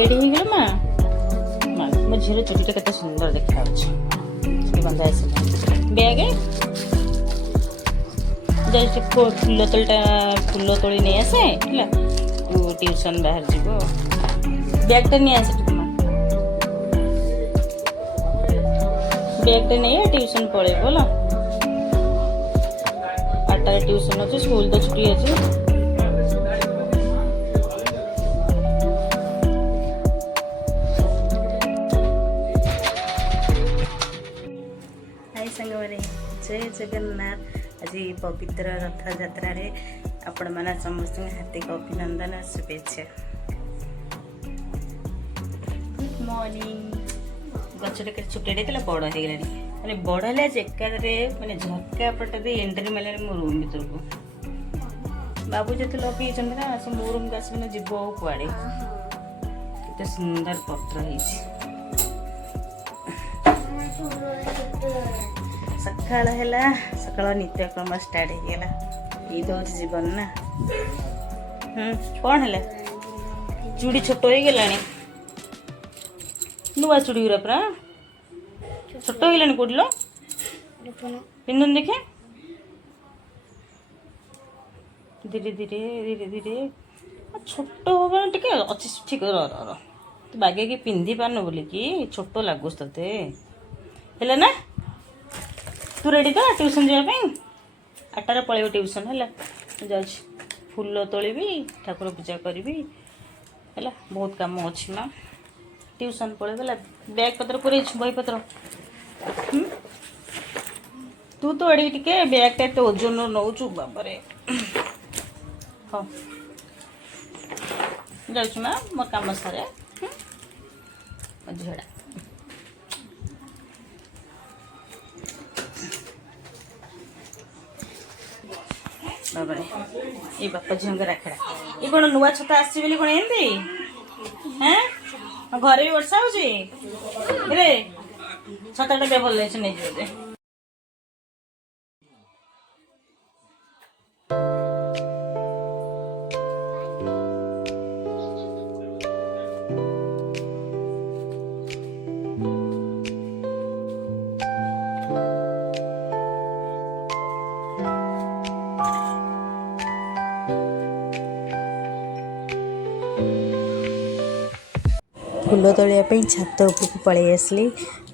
Ready हो गल माँ मो झीर चुटीटा केते सुंदर देखा बंधा आस बैग जस्ट फुल तोड़ी नहीं आसे तू ट्यूशन बाहर जीव बैगटा नहीं आसे बैगटा नहीं ट्यूशन पड़े बोला 8 ट्यूशन अच्छे स्कूल तो छुट्टी अच्छे जय जगन्नाथ आज पवित्र रथ यात्रा रे आपण माना समस्त हार्दिक अभिनंदन शुभेच्छा। गुड मॉर्निंग गचटे के छुट्टी बड़ हो गला माने बड़ है एकार माने झटका पटे एंट्री मारे मो रूम भीतर को बाबू जो लगे ना से मो रूम को आस जीव कुआड़े केते सुंदर पत्र है सकाल है सकाल नित्यक्रम स्टार्ट होगा ये तो जीवन ना कौन है चूड़ी छोट हो गला नुआ चूड़ी गुरा पूरा छोट हो गला कौटल पिंधन देखे धीरे धीरे धीरे धीरे छोट हम टे अच्छी ठीक तू बागे कि पिंधि पारन बोल कि छोट लगुस ते है ना तू रेडी तो ट्यूशन जावाई 8 पलैब ट्यूशन है जा फूल तोली ठाकुर पूजा करी है बहुत कम अच्छी माँ ट्यूशन पलैब बैग पत्र पूरे बही पत्र तू तो एडी टे बैगटा एत ओजन नौचु बाबरे हाँ जाऊँ माँ मो कम सारे झीड़ा बाबा ये बापा झील राखड़ा ये कौन नुआ छता आसी कौन एमती हाँ घर भी वर्षा हो छताटा दे भल नहीं बोधे फूल तोलिया छात उपरको पलि आसली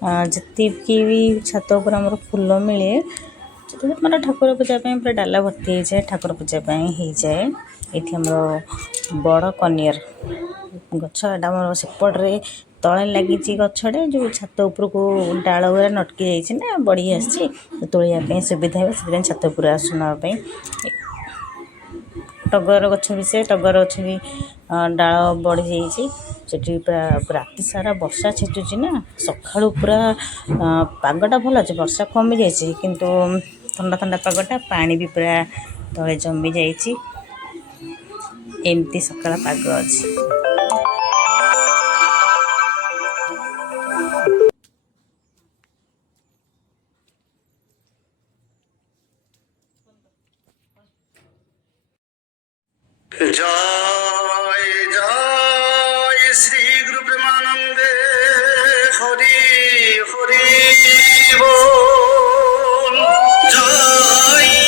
जी भी छात उपर आम फूल मिले मतलब ठाकुर पूजा पूरा डाला भर्ती हो जाए ठाकुर पूजा हो जाए ये आम बड़ कनियर गम सेपटे तले लगी गचड़े जो छात उपरको डाल गुरा नटकी जाना बढ़ी आसी तोलिया सुविधा है छात उपर आसनापी टगर गछ भी से टगर गछ भी डाल बढ़ी जाठी पूरा राति सारा वर्षा छेचुची ना सकाळु पूरा पागटा भल अच्छे वर्षा कमी जाइए किंतु ठंडा ठंडा पागटा पानी भी पूरा तले जमी जाइए एमती सकाळ पाग अच्छी जय जय श्री गुरु प्रेमानंदे हरि हरि बोल जय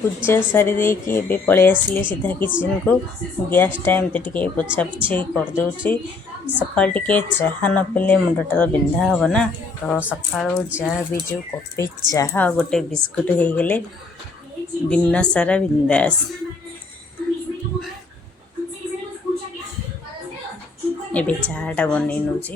ପୂଜା ସାରି ଦେଇକି ଏବେ ପଳେଇ ଆସିଲି ସିଧା କିଚେନକୁ। ଗ୍ୟାସ୍ଟା ଏମିତି ଟିକେ ପୋଛାପୋଛି କରିଦେଉଛି। ସକାଳୁ ଟିକେ ଚାହା ନ ପିଇଲେ ମୁଣ୍ଡଟା ତ ବିନ୍ଧା ହେବ ନା, ତ ସକାଳୁ ଯାହା ବି ଯେଉଁ କପେ ଚାହା ଆଉ ଗୋଟେ ବିସ୍କୁଟ୍ ହେଇଗଲେ ଦିନ ସାରା ବିନ୍ଦାସ। ଏବେ ଚାହାଟା ବନେଇ ନେଉଛି।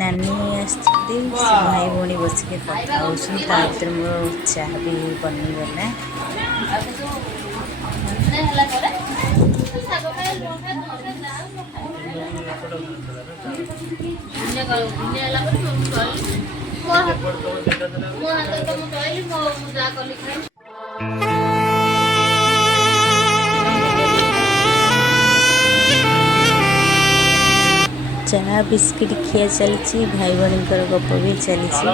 ନାନୀ ଆସିଛନ୍ତି, ସେ ଭାଇ ଭଉଣୀ ବସିକି କଥା ହେଉଛନ୍ତି। ତା ଭିତରେ ମୋର ଚାହା ବି ବନିଗଲା। ଚାହା ବିସ୍କିଟ୍ ଖିଆ ଚାଲିଛି, ଭାଇ ଭଉଣୀଙ୍କର ଗପ ବି ଚାଲିଛି।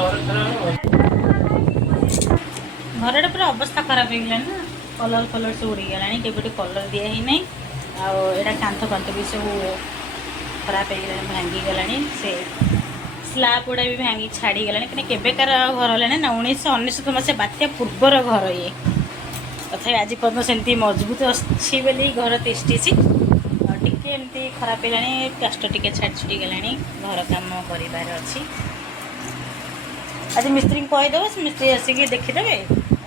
ଘରଟା ପୁରା ଅବସ୍ଥା ଖରାପ ହେଇଗଲାଣି ନା, କଲର୍ ସବୁ ଉଡ଼ିଗଲାଣି, କେବେଠୁ କଲର୍ ଦିଆ ହେଇନାହିଁ। ଆଉ ଏଇଟା କାନ୍ଥ ବି ସବୁ ଖରାପ ହେଇଗଲାଣି, ଭାଙ୍ଗିଗଲାଣି। ସେ ସ୍ଲାବ୍ ଗୁଡ଼ା ବି ଭାଙ୍ଗି ଛାଡ଼ିଗଲାଣି, କାହିଁକି କେବେକାର ଘର ହେଲାଣି ନା, 1999 ମସିହା ବାତ୍ୟା ପୂର୍ବର ଘର ଇଏ। ତଥାପି ଆଜି ପର୍ଯ୍ୟନ୍ତ ସେମିତି ମଜବୁତ ଅଛି ବୋଲି ଘର ତିଷ୍ଠିଛି। ଆଉ ଟିକେ ଏମିତି ଖରାପ ହେଇଗଲାଣି, ପ୍ଲାଷ୍ଟର ଟିକେ ଛାଡ଼ି ଗଲାଣି। ଘର କାମ କରିବାର ଅଛି। ଆଜି ମିସ୍ତ୍ରୀଙ୍କୁ କହିଦେବ, ସେ ମିସ୍ତ୍ରୀ ଆସିକି ଦେଖିଦେବେ।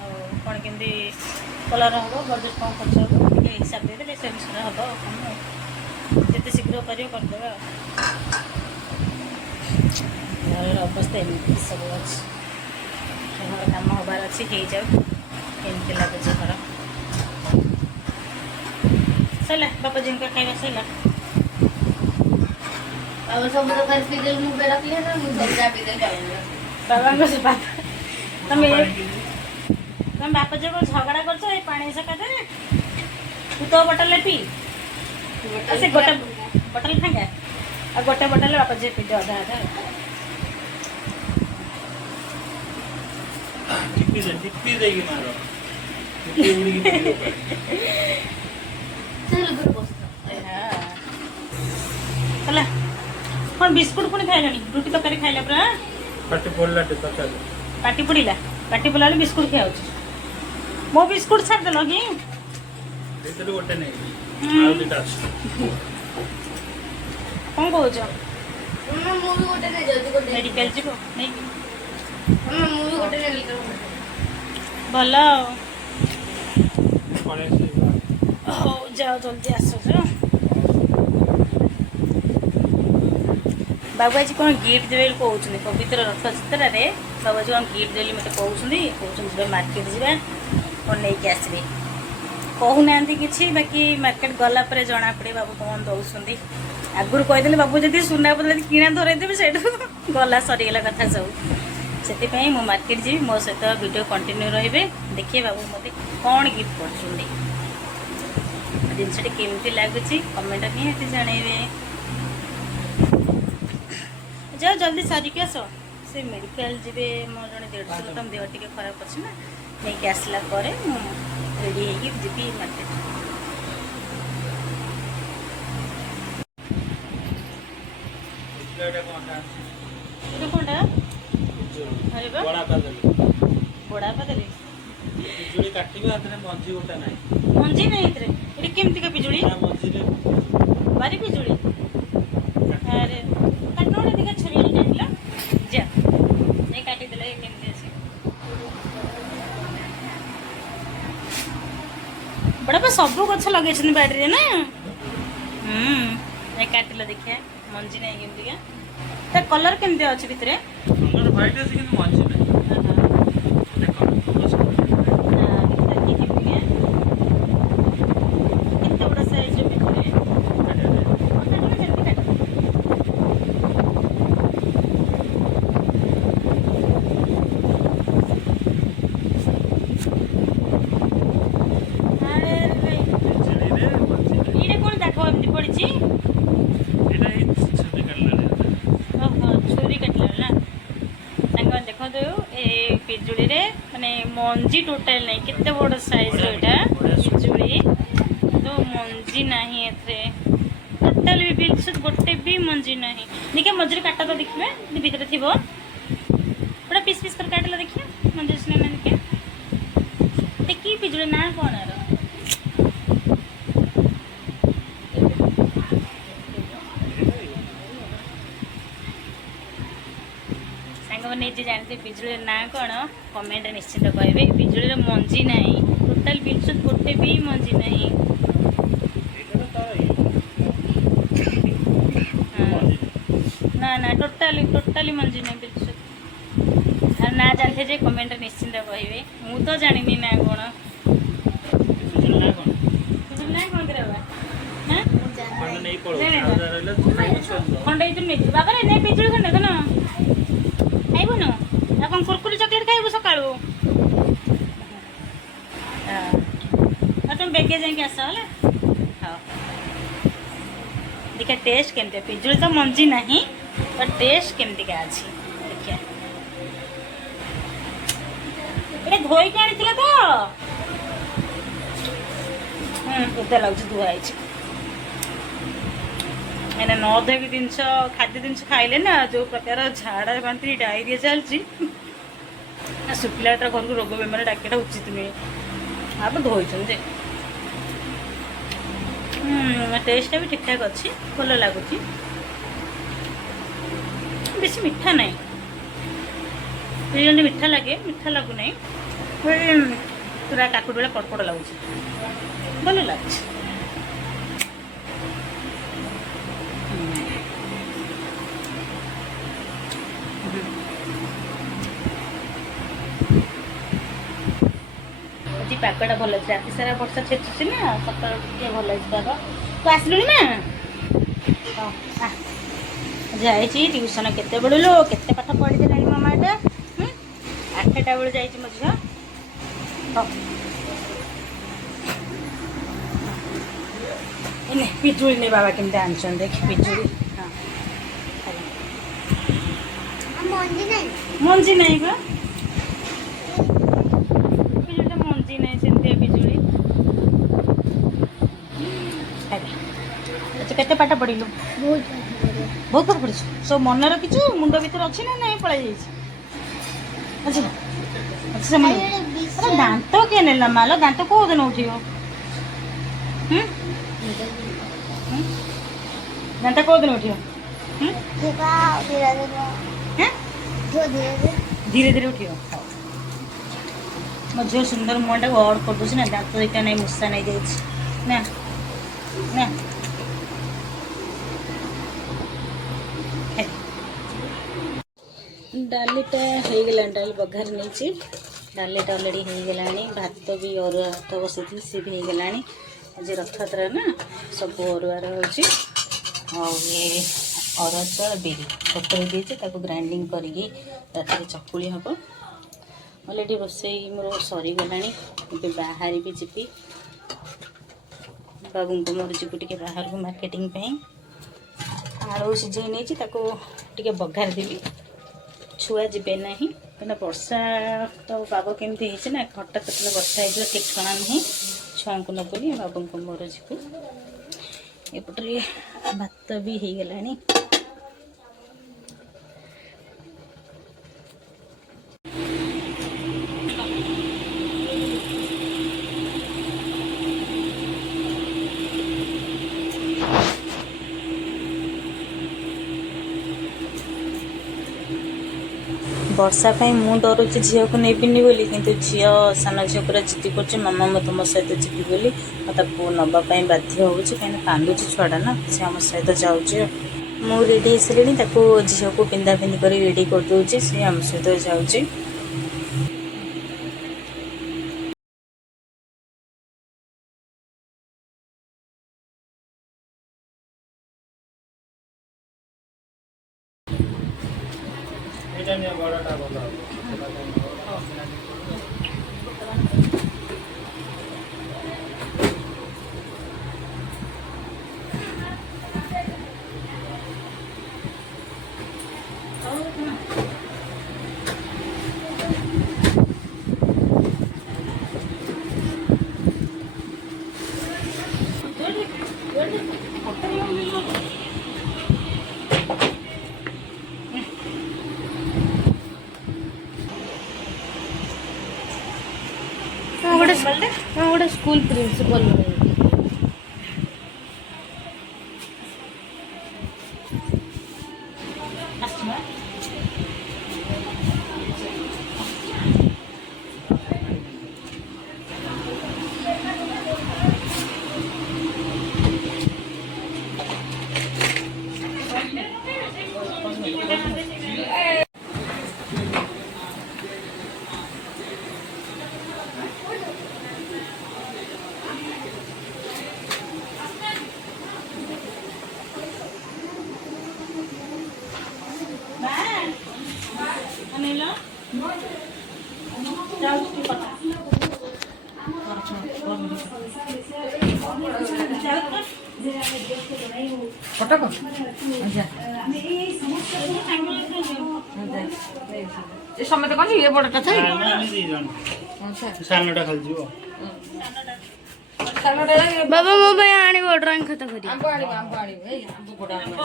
ଆଉ କ'ଣ କେମିତି କଲର୍ ହେବ, ବଜେଟ୍ କ'ଣ ଖର୍ଚ୍ଚ ହେବ ଟିକେ ହିସାବ ଦେଇଦେଲେ ସେ ଅନୁସାରେ ହେବ। କାମ ଯେତେ ଶୀଘ୍ର କରିବ କରିଦେବା। ଘରର ଅବସ୍ଥା ଏମିତି ସବୁ ଅଛି। ଘର କାମ ହେବାର ଅଛି, ହେଇଯାଉ। କେମିତି ଲାଗୁଛି ଘର? ସରିଲା ବାପା ଝିଅଙ୍କ ଖାଇବା ସରିଲା। ବାବାଙ୍କ ତମେ ବାପା ଝିଅ କ'ଣ ଝଗଡ଼ା କରୁଛ ଏଇ ପାଣି ସକାଶେ? ତୁ ତୋ ବୋଟଲରେ ପିଇ, ସେ ଗୋଟେ ବୋଟଲ ଫାଙ୍କା, ଆଉ ଗୋଟେ ବୋଟଲ ବାପା ଝିଅ ପିଇଦେ ଅଧା ଅଧା। ହେଲା କ'ଣ ବିସ୍କୁଟ୍ ପୁଣି ଖାଇଲାଣି? ରୁଟି ତରକାରୀ ଖାଇଲା ପୁରା ପାଟି ପଡ଼ିଲା ବେଳେ ବିସ୍କୁଟ୍ ଖାଉଛି। ମୋ ବିସ୍କୁଟ୍ ଛାଡ଼ିଦେଲ କି? କ'ଣ କହୁଛ? ମେଡ଼ିକାଲ ଯିବ ନେଇକି? ଭଲ ଆଉ। ହଉ ଯାଅ ଜଲ୍ଦି ଆସୁଛ। ବାବୁ ଆଜି କ'ଣ ଗିଫ୍ଟ ଦେବେ ବୋଲି କହୁଛନ୍ତି? ପବିତ୍ର ରଥଯାତ୍ରାରେ ବାବୁ ଆଜି କ'ଣ ଗିଫ୍ଟ ଦେବେ ମୋତେ କହୁଛନ୍ତି ଯିବେ ମାର୍କେଟ ଯିବା, କ'ଣ ନେଇକି ଆସିବେ। କହୁନାହାନ୍ତି କିଛି, ବାକି ମାର୍କେଟ ଗଲା ପରେ ଜଣାପଡ଼େ ବାବୁ କ'ଣ ଦେଉଛନ୍ତି। ଆଗରୁ କହିଦେଲେ ବାବୁ ଯଦି ସୁନା ବଦଳରେ କିଣା ଧରେଇଦେବେ, ସେଇଠୁ ଗଲା ସରିଗଲା କଥା ସବୁ। ସେଥିପାଇଁ ମୁଁ ମାର୍କେଟ ଯିବି, ମୋ ସହିତ ଭିଡ଼ିଓ କଣ୍ଟିନ୍ୟୁ ରହିବେ। ଦେଖିବେ ବାବୁ ମୋତେ କ'ଣ ଗିଫ୍ଟ କରୁଛନ୍ତି। ଜିନିଷଟି କେମିତି ଲାଗୁଛି କମେଣ୍ଟ ନିହାତି ଜଣାଇବେ। ଯାଅ ଜଲ୍ଦି ସାରିକି ଆସ। ସେ ମେଡ଼ିକାଲ ଯିବେ, ମୋ ଜଣେ ଦେଢ଼ଶୁର, ତମ ଦେହ ଟିକେ ଖରାପ ଅଛି ନା, ନେଇକି ଆସିଲା ପରେ ମୁଁ ରେଡ଼ି ହେଇକି ଯିବି ମାର୍କେଟ। କ'ଣଟା? ଆରେ ବା ବଡ଼ାପା ଦେଲେ ମଞ୍ଜି ନାହିଁ ଏଥିରେ। ଏଠି କେମିତିକା ପିଜୁଳି? ବାରି ପିଜୁଳି। ଆରେ କାଟଣ ଟିକେ ଛୁରୀ କାଟିଲ, ଯା ଏ କାଟିଦେଲେ କେମିତି ଅଛି? ବଡ଼ାପା ସବୁ ଗଛ ଲଗେଇଛନ୍ତି ବାଡ଼ିରେ ନା? ଏ କାଟିଲ ଦେଖିଆ, ମଞ୍ଜି ନାହିଁ କେମିତିକା? ତା କଲର୍ କେମିତି ଅଛି ଭିତରେ? କେତେ ବଡ଼ ସାଇଜ୍ର ପିଜୁଳି? ପିଜୁଳି रे माने मंजी टोटाल नहीं केते बड़ साइज रो एटा पिजुली एथे टोटल भी बिल्कुल गोटे भी मंजी नहीं देखिए मझे काट तो देखिए भितर थी पूरा पीस पीस कर काटला देखिए मंजी सिना ना देखिए देखिए पिजुड़ी ना कौन आर सांग मैंने जे जानते पिजुड़ी ना कौन कमेंट निश्चित कहबे पिजुड़ी मंजी नहीं टोटल बिल्कुल गोटे भी मंजी नहीं ना ना टोटाली टोटाली मंजी नहीं बिल्कुल और ना जानते जे कमेंट निश्चिंत कहबे मु तो जानी ना कौन ना कौन करबा हां खंडे तुम नहीं बाबा रे नहीं पिजुड़ी खंडे तो ना खाइबो न आ कौन कुरकुरी चॉकलेट खाइबो सकाळू हां तुम बेगे जाके आस होला हां देखिए टेस्ट केमती पिजुड़ी तो मंजी नहीं तो टेस्ट केमती का अच्छी देखिए ये धोई के आनी तो उदा लगे धुआई मैंने न धोक जिनस खाद्य जिनस खाइले ना जो प्रकार झाड़ा बांति डायरिया चलती शुक्ला घर को रोग बेमार डाकिया उचित नुहे आप धोई टेस्ट भी ठीक ठाक अच्छी भल लगुच बेसी मीठा नहीं बिरयानी मीठा लगे मीठा लगुना पूरा काकुड़ बेला कड़कड़ लगुच भल लगुच पागटा भल अच्छे राति सारा वर्षा छेचुची ना सका भल पाग तू आसलु ना जाइए ट्यूशन केते बेलू लो केते पाठ पढ़ी देला मामाटा 8टा बेलू जाइए मो झील पिजुड़ी नहीं बाबा केमती आनछन देख पिजुड़ी मंजी नहीं बा मंजी नहीं सेमती पिजुड़ी अच्छा केते पाठ पढ़िलु बहुत पाठ पढ़ी सब मन रखीचु मुंड भीतर अच्छी ना नहीं पड़े अच्छा अच्छा अरे दांत किए नेला मालो दांत कौ दिन उठियो दांत कौ दिन उठियो धीरे धीरे उठियो मो झील सुंदर मुँटा को अड कर दूसरी ना दांत दुईटा नहीं मूषा नहीं जाए ना ना डालीटा हो गला डाल बघार नहीं डालीटा अलरेडी हो गला भात भी अरुआ भात बसई सी भी हो गला आज रथयात्रा ना सब अरुआर हो अरुआ चाउल बिरी बतुर देती ग्राइंडिंग करके रात चकुली हम अलरेडी रोसई मोर सरीगला बाहर भी जी बाबू को मोर जीव टे बाहर को मार्केटिंग आलू सीझे नहीं टे बघार देवी छुआ जीवे ना कहीं वर्षा तो पाग केमती ना हठात के वर्षा हो ठीक ठणा नहीं छुआ को नबनी बाबू को मोर जीव एपटे भात भी हो गला वर्षा मु डरुची झील को नेबिनी बोली किंतु झील सान झील पूरा जिद्दी कर मामा मैं तुम सहित जीवी बोली नापी बाध्य हो कहीं कांदुची छुआटा ना से आम सहित जाऊँच मु रेडी आसरे झील को पिंधा पिंधि कर रेडी कर दूची सी आम सहित जाऊँच गोटे स्कूल प्रिंसिपल କଟକ ଏ ସମେତ କଣ ଇଏ ବଡ଼ଟା ଥାଏ ସାନଟା ଖାଲି ଯିବ बाबा मो भाई आनिबो ड्राइंग खाता करी ଆମ୍ବ ଆଣିବ ଏଇ ଆମ୍ବ ବଡ଼ ଆମ୍ବ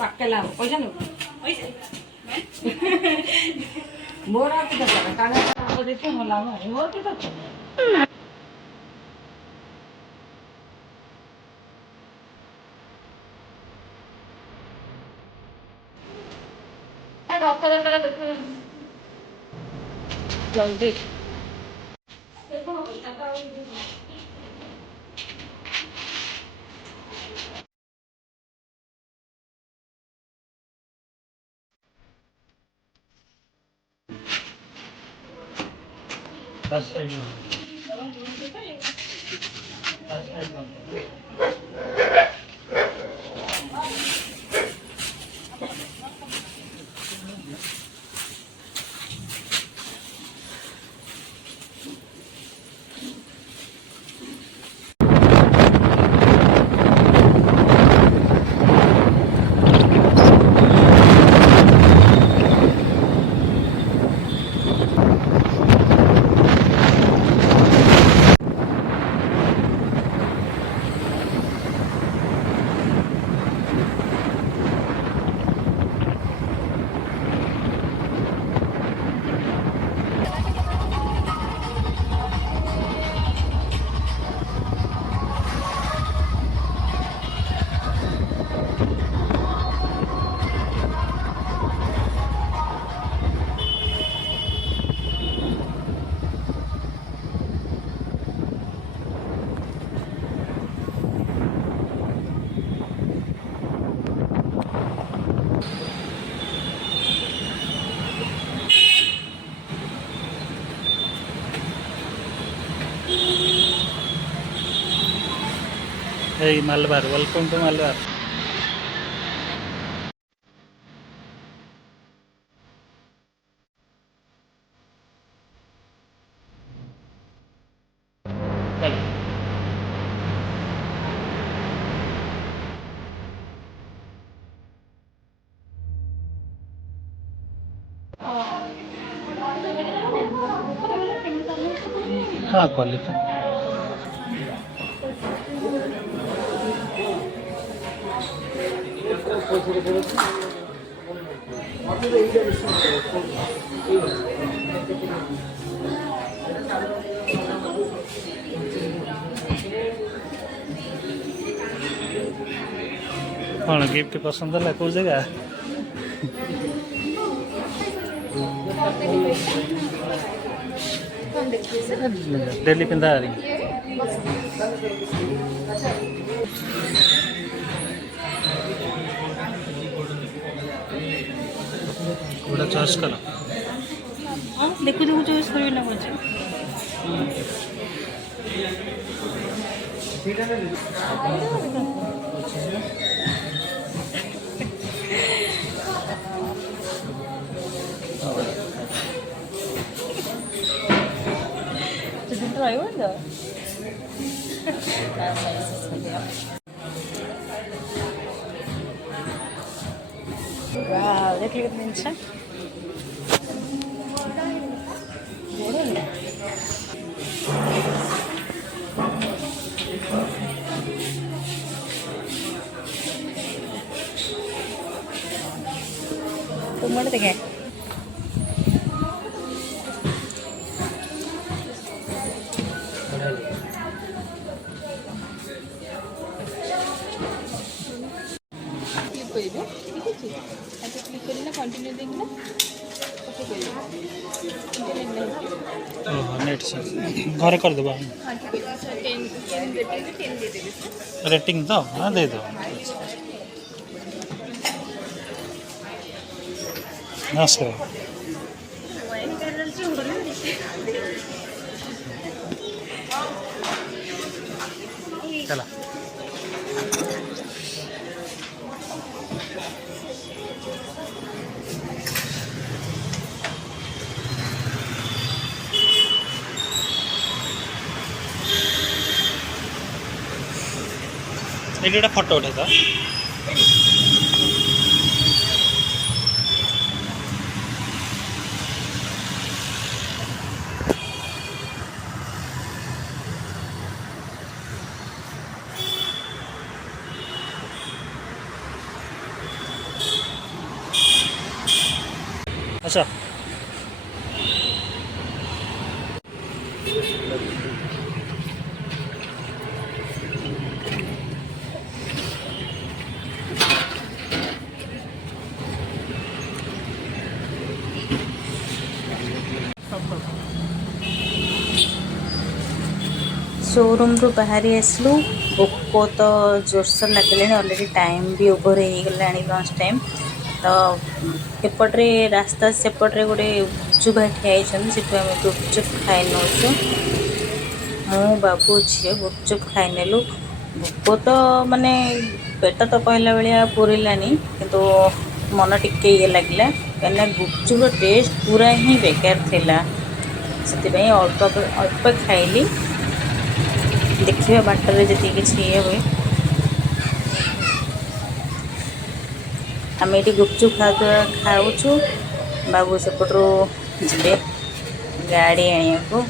ପାକେଲା ଆମ୍ବ ପଇସା ନେବୁ ମୋର ଆଉ କି ଦରକାର କାଳେ ଆମ୍ବ ଦେଇତେ ଭଲ ମୋର କି ଦରକାର ଜଲ୍ଦି Hey Malabar, welcome to Malabar. हाँ क्वालिटी कौन गिफ्ट पसंद है कौ जगह डेली पिंधा गोटा चॉइस करो देखु देखु चॉइस करी ना मुझे Try one though. Wow, look at the inside. मुझे देखे नेट से घर कर देबा रेटिंग तो हाँ दे दो नमस्कार चला ये फोटो उठे था अच्छा शोरूम रू बाहरी आसलु भोक तो जोरसोर लगे अलरेडी टाइम भी ओभर हो गला लंच टाइम तो एपटे रास्ता सेपटे गोटे गुपचुप भाई ठिया से गुपचुप खाई नौ मो बाबू झी गुपचुप खाई नेलु भोक तो माने पेट तो कहला भाया पूरलानी किंतु मन टिके ये लगे कहीं गुपचुप टेस्ट पूरा ही बेकार थिला से अल्प अल्प खाइली देखिए बाटर जी ये हुए आम ये गुपचुप खाऊँ बाबू सेपटू जी गाड़ी आने को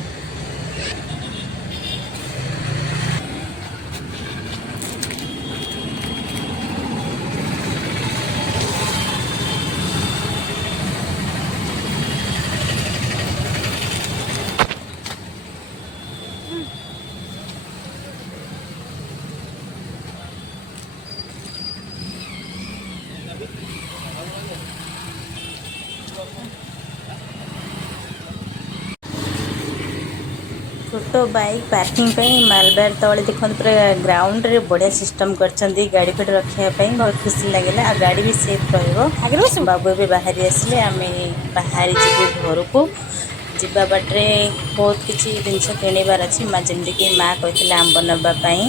छोट बाइक पार्किंग मालबार तले देखते पूरा ग्राउंड रे बढ़िया सिस्टम कर गाड़ी पेट रखापी बहुत खुशी लगे आ गाड़ी भी सेफ रही बाबू ए बाहरी आसिले आम बाहरी जीव घर को जीवा बाटे बहुत किसी जिनस किणवार अच्छी जमीक माँ कहते आंब नापी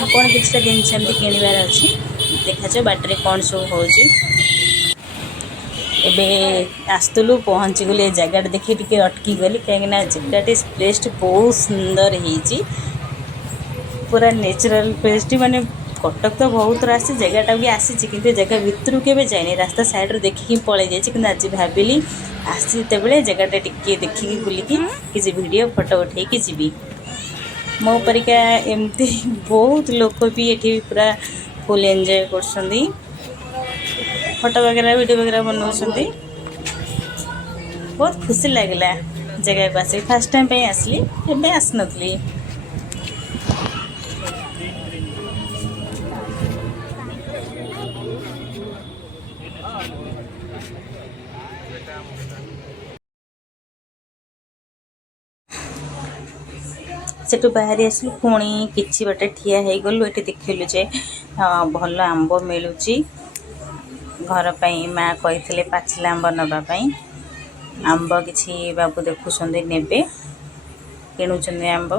आपड़ किसी जिन किणवार अच्छी देखा बाटे कौन सब हो एबे आसलु पहुँची गली जगह देखी टे अटकी गली कहीं जगह प्लेस बहुत सुंदर हो पूरा नेचुरल प्लेस माने कटक तो बहुत आसी जगहटा भी आसी कि जगह भितर के जाए रास्ता साइड देखिकी पलि जाइए आज भाविली आसते जगहटा टिके देखिकी बुलिकी किसी वीडियो फोटो उठेकी जीवी मो परिका एमती बहुत लोक भी ये पूरा फुल एंजॉय कर फोटो वगैरह वीडियो वगैरह बनाऊँ बहुत खुशी लगला जगह को आस फास्ट टाइम पे आसली एबे आसनथली सेठू बाहरी आसलु पुणी किछि बाटे ठिया हो गलु ये देखलु जे भल आंब मिलूची घर पाई माँ कही पाचिला आंब नापी आंब किसी बाबू देखुं ने किणुच आंब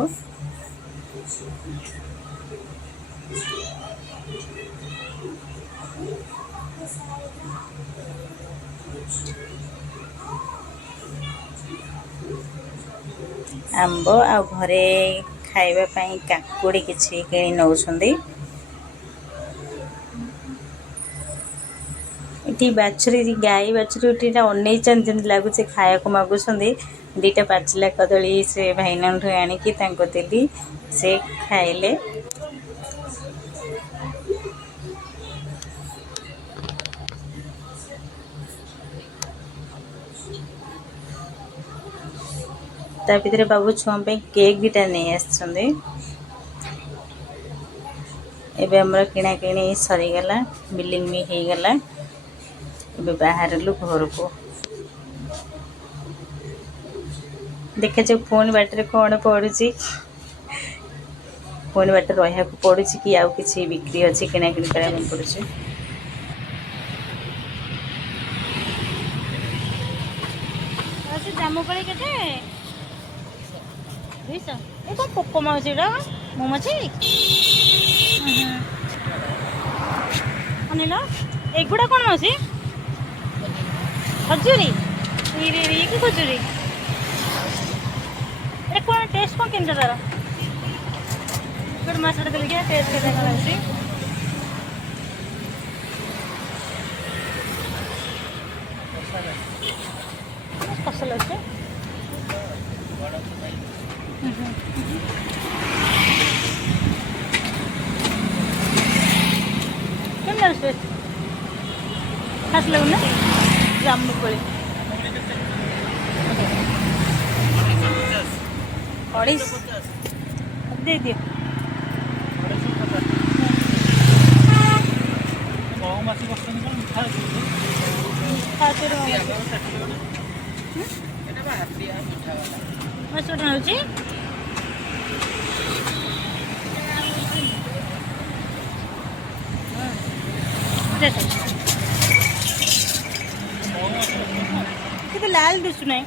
आंब आ घरे खाइबा पई काकुड़ी किछि किणी नौछंदी इटी बाछुरी गाई बाछुरी अनै जमी लगुच खाया को मागुंट दीटा पाचिला कदली से भाईना आणिकी देली से खाइले ता भितर बाबू छुआ केक दुटा नहीं आसछन्ते एबे हमर किना किणी सरीगला बिलिंग भी हो गला एबे बाहरलु घर को देखे जो फोन बाटर कौन पड़ुची फोन बाटर रहा पड़ुची कि आउ किसी बिक्री अच्छी किना किणी करने पड़ुची जामुकोली केते 200 ए को पोको माउसी रा मोमोची अनिला एगुड़ा कौन माउसी खजूरी ये की खजूरी ए कौन टेस्ट कौन केंद्र तार गुड मास्टर के लिए टेस्ट के देखा माउसी कसल আছে केम लागছে खास लागू ना जामुकोली 250 दे दियो ମହୁମାଛି ବସୁଛନ୍ତି କଣ ମିଠା ଅଛି ଖାତରେ मस्त होची किती लाल दिसू नाही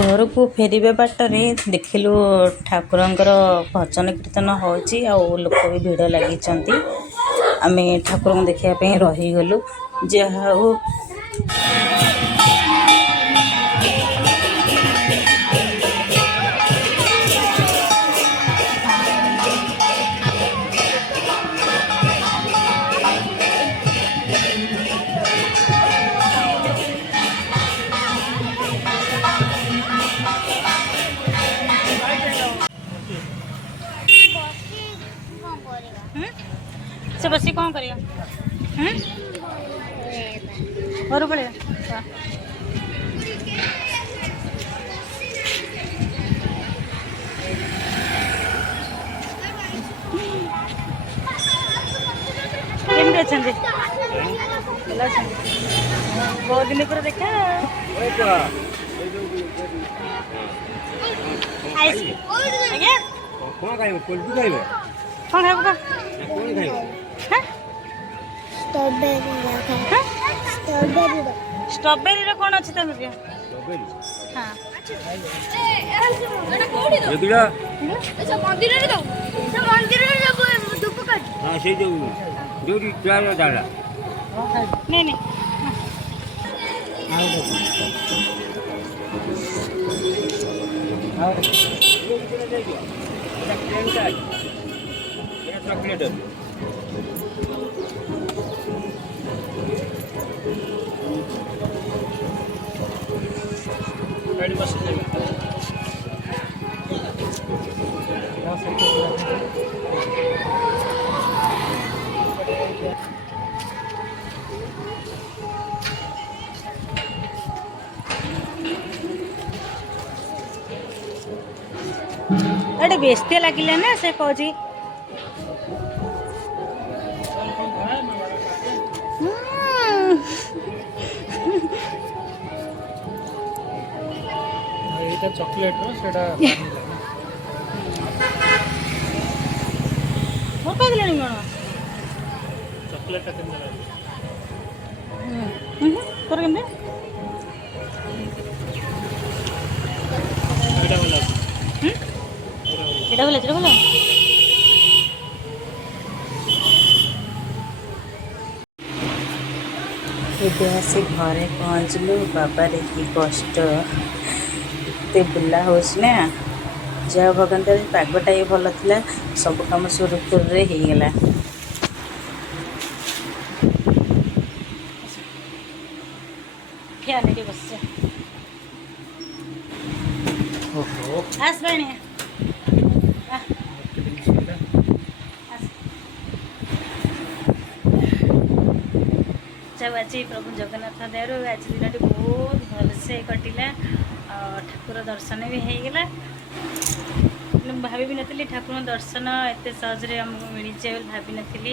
घर को फेरिबा बाटरे देखिलु ठाकुरंकर भजन कीर्तन होची आ लोक भी भीड़ लगी आमे ठाकुर को देखिया पे रही गलु जहा से बसी कौन करेगा और पड़ेगा केमती अच्छा बहुत दिन पर देखा आज्ञा कौन खाइबो कोल्ड खाइबो कौन खाइबो का कौन खाइबो स्ट्रॉबेरी रो कौन अच्छी तमसे स्ट्रॉबेरी हाँ एगुड़ा मंदिर रे दो से मंदिर रे धूप काट हां से जो चार डाला नहीं नहीं चॉकलेट गाड़ी बस अरे बेचते लगिले ना से कौजी ଏଇଟା ଚକୋଲେଟ୍ ର ସେଟା ମୋ କହିଦେଲେଣି କ'ଣ ଚକୋଲେଟ୍ ଟା କେମିତି ଲାଗେ ତୋର କେମିତି ଏଇଟା ଭଲ ଅଛି ଏଇଟା ଭଲ ଅଛି ଭଲ ଏବେ ଆସି ଘରେ ପହଞ୍ଚିଲୁ ବାବାରେ କି କଷ୍ଟ କେତେ ବୁଲା ହେଉଛି ନା। ଯାହା ଭଗବାନ ଦୟାରୁ ପାଗଟା ବି ଭଲ ଥିଲା, ସବୁ କାମ ସୁରୁଖୁରୁରେ ହେଇଗଲା। ଫ୍ୟାନ୍ ଏଠି ବସିଛ। ଓହୋ ଆସିଲାଣି ଯାଉ ଆଜି ପ୍ରଭୁ ଜଗନ୍ନାଥ ଦୟାରୁ ଆଜି ଦିନଟି ବହୁତ ଭଲସେ କଟିଲା। ଠାକୁର ଦର୍ଶନ ବି ହେଇଗଲା। ମୁଁ ଭାବି ବି ନଥିଲି ଠାକୁରଙ୍କ ଦର୍ଶନ ଏତେ ସହଜରେ ଆମକୁ ମିଳିଯାଏ ବୋଲି ଭାବିନଥିଲି।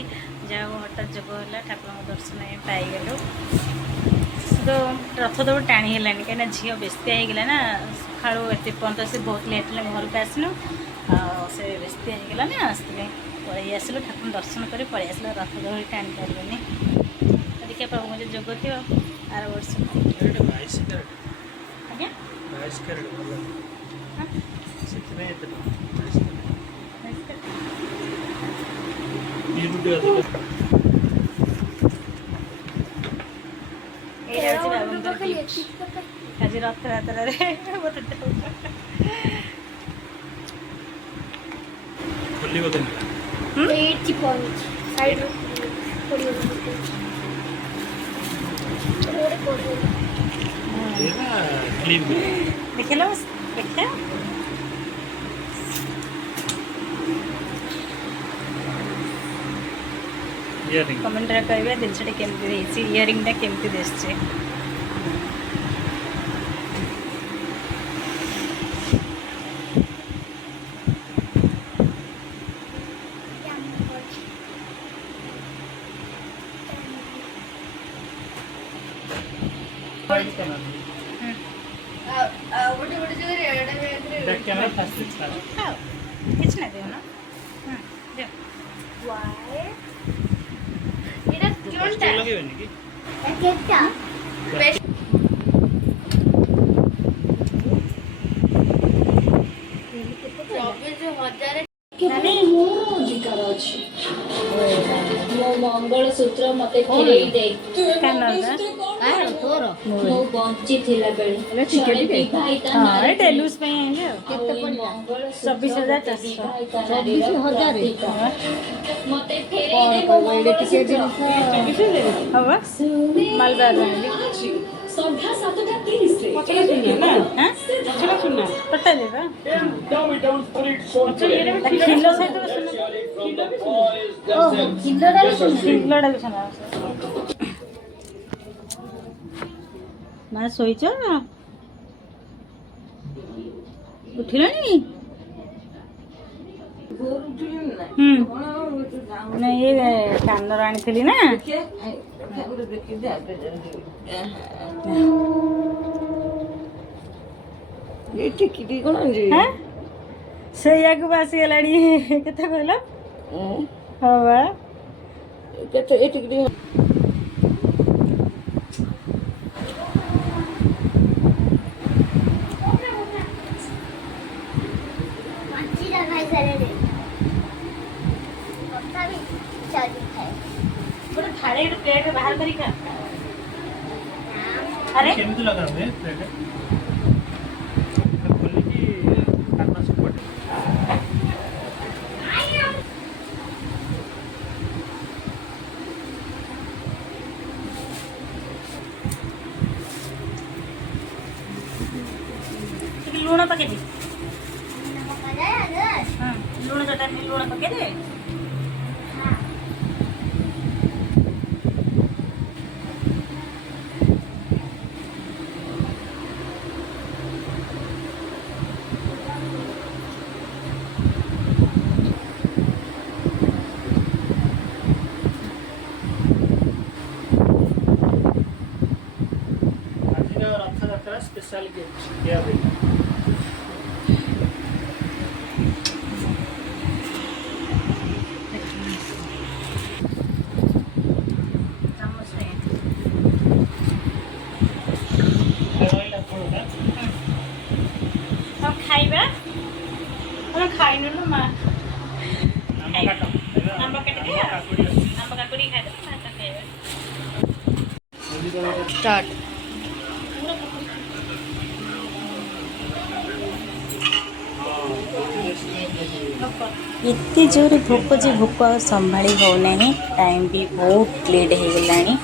ଯାହା ହଉ ହଠାତ୍ ଯୋଗ ହେଲା, ଠାକୁରଙ୍କ ଦର୍ଶନ ଆମେ ପାଇଗଲୁ। ତ ରଥ ଦୌଡ଼ି ଟାଣି ହେଲାନି, କାହିଁକିନା ଝିଅ ବ୍ୟସ୍ତ ହେଇଗଲା ନା। ସକାଳୁ ଏତେ ପର୍ଯ୍ୟନ୍ତ ସେ ବହୁତ ଲେଟ୍ ହେଲା, ଘରକୁ ଆସିନୁ। ଆଉ ସେ ବ୍ୟସ୍ତ ହେଇଗଲା ନା, ସେଥିପାଇଁ ପଳେଇ ଆସିଲୁ। ଠାକୁରଙ୍କ ଦର୍ଶନ କରି ପଳେଇ ଆସିଲୁ, ରଥ ଦୌଡ଼ି ଟାଣି ପାରିଲୁନି। ଦେଖିବା ପ୍ରଭୁଙ୍କ ଯଦି ଯୋଗ ଥିବ ଆର ବର୍ଷ। ଆଜ୍ଞା ଏଇଟା ହେଉଛି ବାବୁଙ୍କର ଗିଫ୍ଟ ଆଜି ରଥଯାତ୍ରାରେ ମୋତେ ଖୋଲିବ କେମିତି? ଏଇଠି ପଡୁଛି ସାଇଡରେ ପଡିବ। ଏଇଟା କ୍ଲିପ୍ ଦେଖିଲ ଦେଖିଆ ଇୟରିଂ। କମେଣ୍ଟରେ କହିବେ ଜିନିଷଟା କେମିତି ହେଇଛି, ଇୟରିଂଟା କେମିତି ଦିଶୁଛି। କ୍ୟାମେରା ଫାଷ୍ଟ ଖାଅ କିଛି ନାହିଁ ଦେଉନ। ଦିଅ ଏଇଟା କେଉଁଟା? ଲଗେଇବେନି କି? କେଉଁଟା? ମଙ୍ଗଳସୂତ୍ର ମତେ ଫେରେଇ ଦେ। କାନରଟା ମୁଁ ବଞ୍ଚିଥିଲା ବେଳେ ଜଣେ ବିବାହିତା ନାରୀ ଟେଲୁସ୍ ପାଇଁ ଆଣିଲି ଆଉ। କେତେ ପଡ଼ିଲା? 24,400 ମତେ ଫେରେଇ ଦେ ମୋ ମଙ୍ଗଳସୂତ୍ର। ହବ ମାଲବାରରେ ଆଣିଲି। ସନ୍ଧ୍ୟା 7:30ରେ ଟୋଟାଲି ବା କିଲୋ ସହିତ କିଲୋଟା ବି ସୁନା। ମା ଶୋଇଛ? ଉଠିଲଣି? ନାଇଁ ଏ କାନର ଆଣିଥିଲି ନା। ସେଇଆକୁ ଆସିଗଲାଣି। କେତେ କହିଲ? ହଁ ବା କେତେ ଏଠିକି ଗୋଟେ ଥାଳି ପ୍ଲେଟ୍ ବାହାର କରିକି ଖା। ଆରେ କେମିତି ଲଗା ହୁଏ ପ୍ଲେଟ୍? ଖୋଲିକି କାନ ସେପଟେ ଟିକେ ଲୁଣ ପକେଇଦେ। ହଁ ଲୁଣ ଚଟାଣି ଲୁଣ ପକେଇଦେ। ଆଜିର ରଥଯାତ୍ରା ସ୍ପେଶାଲ ଗିଫ୍ଟ ଦିଆ ହୁଏ। ରହିଲା ଫଳଟା ଖାଇବା ଆମେ ଖାଇନୁ ମା। ଆମ୍ବ କାଟ ଆମ୍ବ କାଟିଦିଅ। କାକୁଡ଼ି ଅଛି। ଆମ୍ବ କାକୁଡ଼ି ଖାଇଦେବେ ଭାତ ଖାଇବା। ହୋଲି ଦଳରେ ଷ୍ଟାର୍ଟ। एते जोर भोक जे भोक संभाली हो नहीं टाइम भी बहुत लेट हो गलानी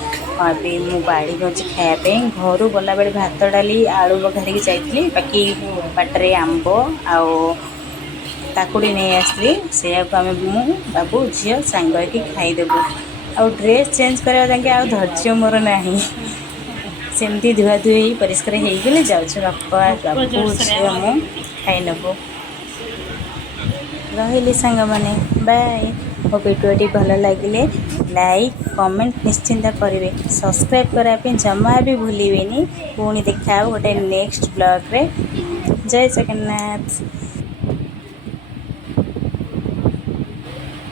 अभी मु बाड़ी जाऊँगी खायापी घर गला बेले भात डाली आलू बघारिकी जाइली बाकी बाटरे आंब आउ काकुड़ी नहीं आसली से आम मु बाबू झील सांग खाईदेबू आउ ड्रेस चेंज करवा जाके आउ धैर्य मोर नहीं सेमती धुआ धुई परिष्कार होगले जाऊँ बापा बाबू झील मु खाई नेबू रही सांग मैंने बाय मो भिडियोटी भल लगे लाइक कमेंट निश्चिंत करेंगे सब्सक्राइब करने जमा भी भूलें पुणी देखा गोटे नेक्स्ट ब्लॉग रे जय जगन्नाथ।